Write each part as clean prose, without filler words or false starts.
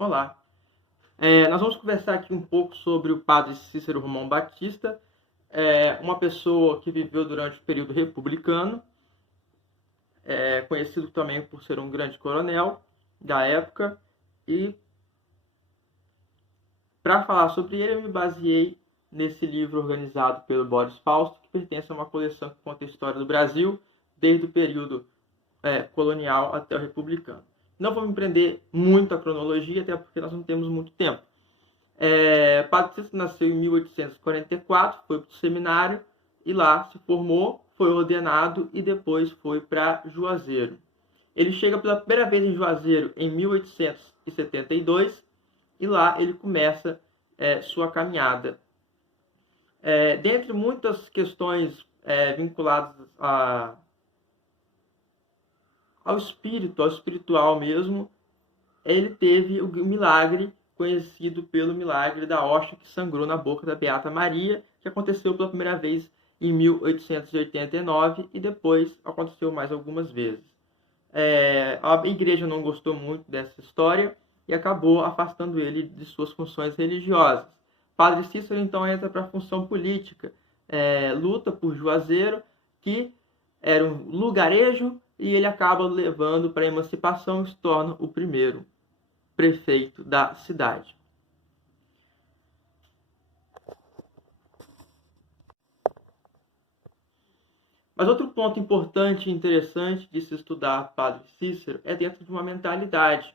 Olá. Nós vamos conversar aqui um pouco sobre o padre Cícero Romão Batista, uma pessoa que viveu durante o período republicano, conhecido também por ser um grande coronel da época. E para falar sobre ele, eu me baseei nesse livro organizado pelo Boris Fausto, que pertence a uma coleção que conta a história do Brasil desde o período colonial até o republicano. Não vou me prender muito à cronologia, até porque nós não temos muito tempo. Padre Cícero nasceu em 1844, foi para o seminário e lá se formou, foi ordenado e depois foi para Juazeiro. Ele chega pela primeira vez em Juazeiro em 1872 e lá ele começa sua caminhada. Dentre muitas questões vinculadas ao espírito, ao espiritual mesmo, ele teve o milagre conhecido pelo milagre da hóstia que sangrou na boca da Beata Maria, que aconteceu pela primeira vez em 1889 e depois aconteceu mais algumas vezes. A igreja não gostou muito dessa história e acabou afastando ele de suas funções religiosas. Padre Cícero então entra para a função política, luta por Juazeiro, que era um lugarejo, e ele acaba levando para a emancipação e se torna o primeiro prefeito da cidade. Mas outro ponto importante e interessante de se estudar Padre Cícero é dentro de uma mentalidade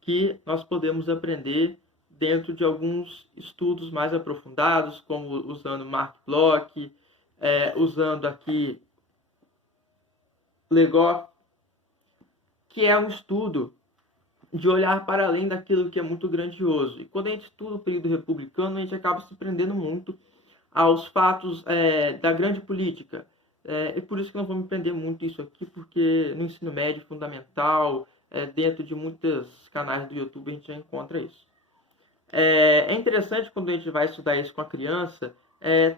que nós podemos aprender dentro de alguns estudos mais aprofundados, como usando Marc Bloch, usando aqui Legoff, que é um estudo de olhar para além daquilo que é muito grandioso. E quando a gente estuda o período republicano, a gente acaba se prendendo muito aos fatos da grande política. E por isso que não vou me prender muito isso aqui, porque no ensino médio fundamental, dentro de muitos canais do YouTube, a gente já encontra isso. É interessante quando a gente vai estudar isso com a criança,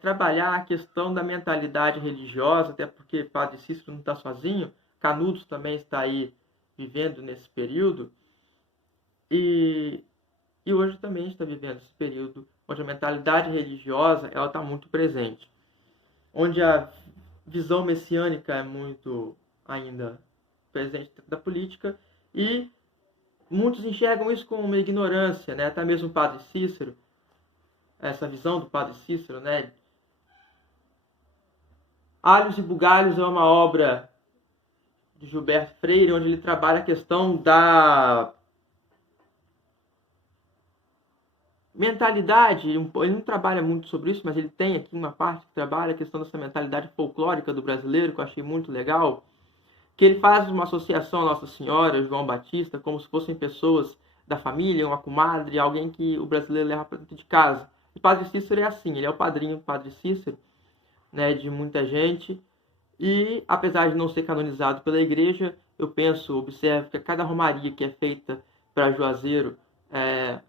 trabalhar a questão da mentalidade religiosa, até porque Padre Cícero não está sozinho, Canudos também está aí vivendo nesse período, e hoje também a gente está vivendo esse período onde a mentalidade religiosa está muito presente, onde a visão messiânica é muito ainda presente da política, e muitos enxergam isso como uma ignorância, né? Até mesmo o Padre Cícero, essa visão do Padre Cícero, né? Alhos e Bugalhos é uma obra de Gilberto Freire, onde ele trabalha a questão da mentalidade. Ele não trabalha muito sobre isso, mas ele tem aqui uma parte que trabalha a questão dessa mentalidade folclórica do brasileiro, que eu achei muito legal, que ele faz uma associação a Nossa Senhora, João Batista, como se fossem pessoas da família, uma comadre, alguém que o brasileiro leva para dentro de casa. O Padre Cícero é assim, ele é o padrinho do Padre Cícero, né, de muita gente, e apesar de não ser canonizado pela igreja, eu observo que a cada romaria que é feita para Juazeiro,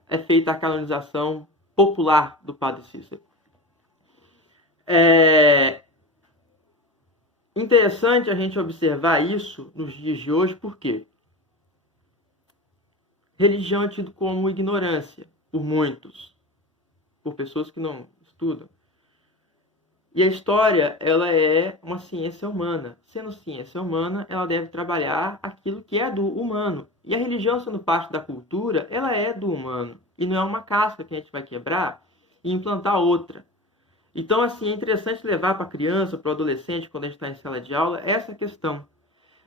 é feita a canonização popular do Padre Cícero. Interessante a gente observar isso nos dias de hoje, porque religião é tido como ignorância por muitos, por pessoas que não estudam. E a história, ela é uma ciência humana. Sendo ciência humana, ela deve trabalhar aquilo que é do humano. E a religião, sendo parte da cultura, ela é do humano. E não é uma casca que a gente vai quebrar e implantar outra. Então, assim, é interessante levar para a criança, para o adolescente, quando a gente está em sala de aula, essa questão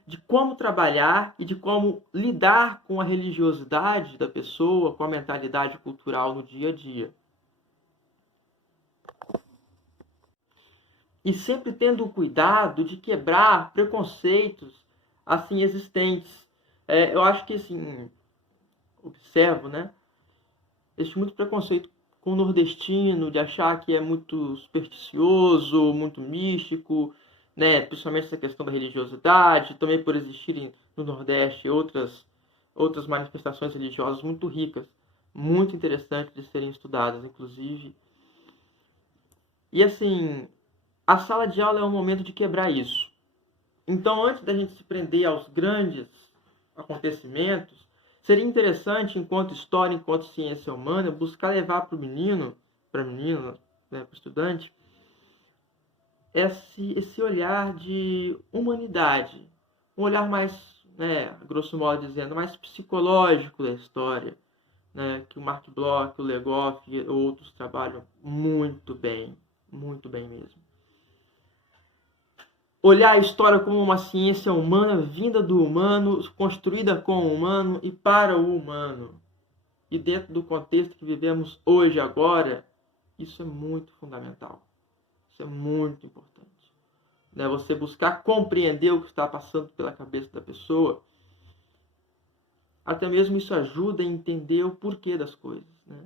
de como trabalhar e de como lidar com a religiosidade da pessoa, com a mentalidade cultural no dia a dia. E sempre tendo o cuidado de quebrar preconceitos assim existentes. Eu acho que, assim, observo, né? Existe muito preconceito com o nordestino, de achar que é muito supersticioso, muito místico, né? Principalmente essa questão da religiosidade, também por existirem no Nordeste outras manifestações religiosas muito ricas, muito interessantes de serem estudadas, inclusive. E assim, a sala de aula é um momento de quebrar isso. Então, antes da gente se prender aos grandes acontecimentos, Seria interessante, enquanto história, enquanto ciência humana, buscar levar para o menino, para a menina, né, para o estudante, esse olhar de humanidade, um olhar mais, né, grosso modo dizendo, mais psicológico da história, né, que o Mark Bloch, o Legoff e outros trabalham muito bem mesmo. Olhar a história como uma ciência humana, vinda do humano, construída com o humano e para o humano. E dentro do contexto que vivemos hoje, agora, isso é muito fundamental. Isso é muito importante. Né? Você buscar compreender o que está passando pela cabeça da pessoa. Até mesmo isso ajuda a entender o porquê das coisas. Né?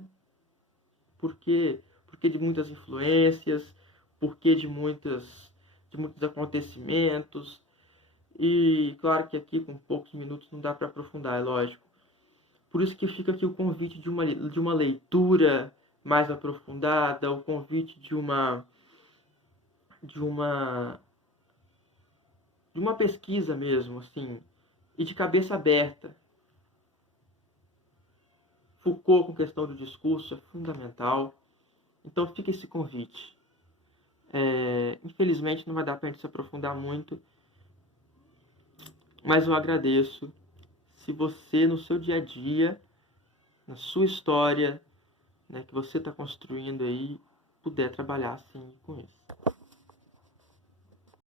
Porquê de muitas influências, porquê de muitos acontecimentos. E claro que aqui com poucos minutos não dá para aprofundar, é lógico. Por isso que fica aqui o convite de uma leitura mais aprofundada, o convite de uma pesquisa mesmo, assim, e de cabeça aberta. Foucault com questão do discurso é fundamental. Então fica esse convite. Infelizmente não vai dar para a gente se aprofundar muito, mas eu agradeço se você no seu dia a dia, na sua história, né, que você está construindo aí, puder trabalhar assim com isso.